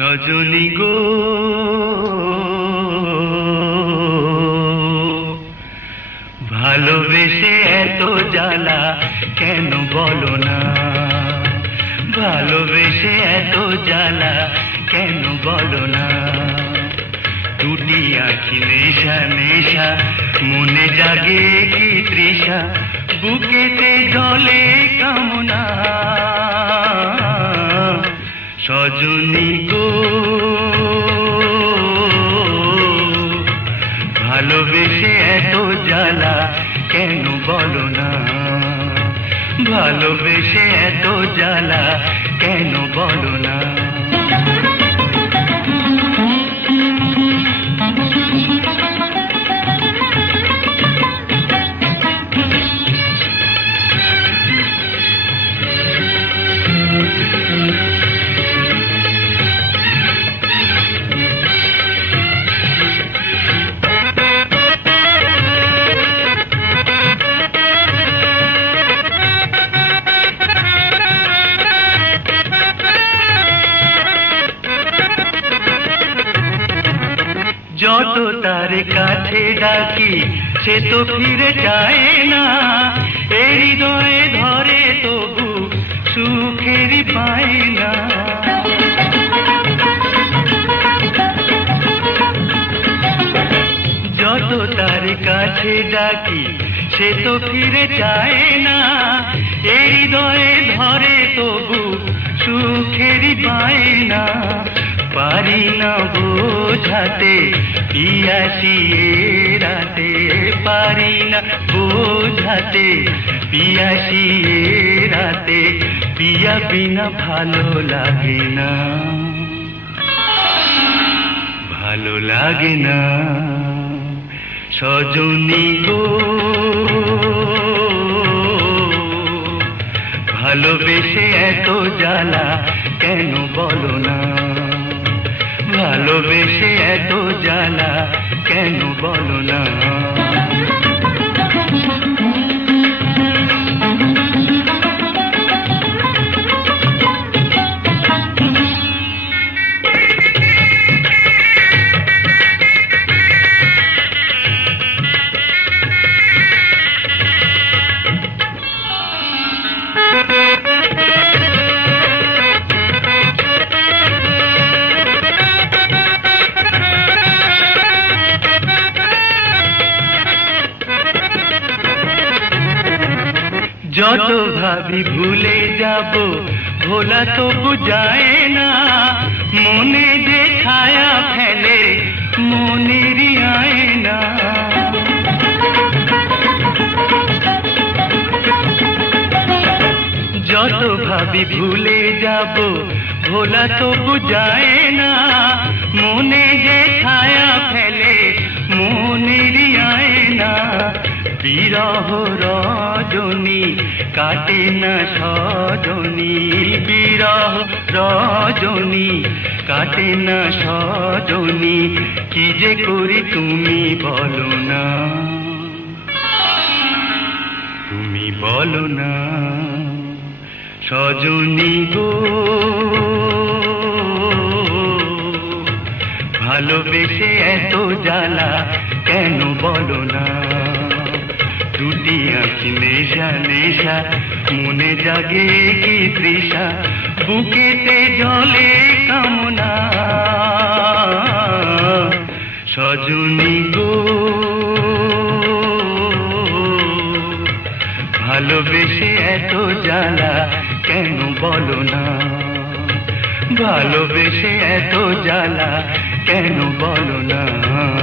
সজনী গো। ভালোবেসে এত জ্বালা কেন বলো না? ভালোবেসে এত জ্বালা কেন বলো না? দুটি আঁখি নেশা নেশা, মনে জাগে কি তৃষা, বুকেতে জলে কামনা। সজনী গো। ভালোবেসে এত জ্বালা কেন বলো না? ভালোবেসে এত জ্বালা কেন বলো না? যত তার কাছে ডাকি, সে তো ফিরে যায় না। এই হৃদয়ে ধরে তবু সুখের পায় না। যত তার কাছে ডাকি, সে তো ফিরে যায় না। এই হৃদয়ে ধরে তবু সুখের পায় না। পারি না বোঝাতে পিয়াসি রাতে পারি না বোঝাতে পিয়াসি রাতে পিয়া বিনা ভালো লাগে না ভালো লাগে না সজনী গো, ভালোবেসে এত জ্বালা কেন বলো না? ভালোবেসে এত জ্বালা কেন বলো না? যত ভাবি ভুলে যাব, ভোলা তো বুঝায় না। মনে যে ছায়া ফেলে, মনেরই আয় না যত ভাবি ভুলে যাব, ভোলা তো বুঝায় না। মনে যে ছায়া ফেলে, মনেরই আয় না বিরহ রজনী কাটে না সজনী, বিরহ রজনী, কাটে না সজনী, কি যে করি তুমি বলো না। তুমি বলো না, সজনী গো। ভালোবেসে এত জ্বালা কেন বলো না? দুটি নেশা নেশা, মনে জাগে কি তৃষা, বুকেতে জলে কামনা। সজনী গো, ভালোবেসে এত জ্বালা কেন বলো না? ভালোবেসে এত জ্বালা কেন বলো না?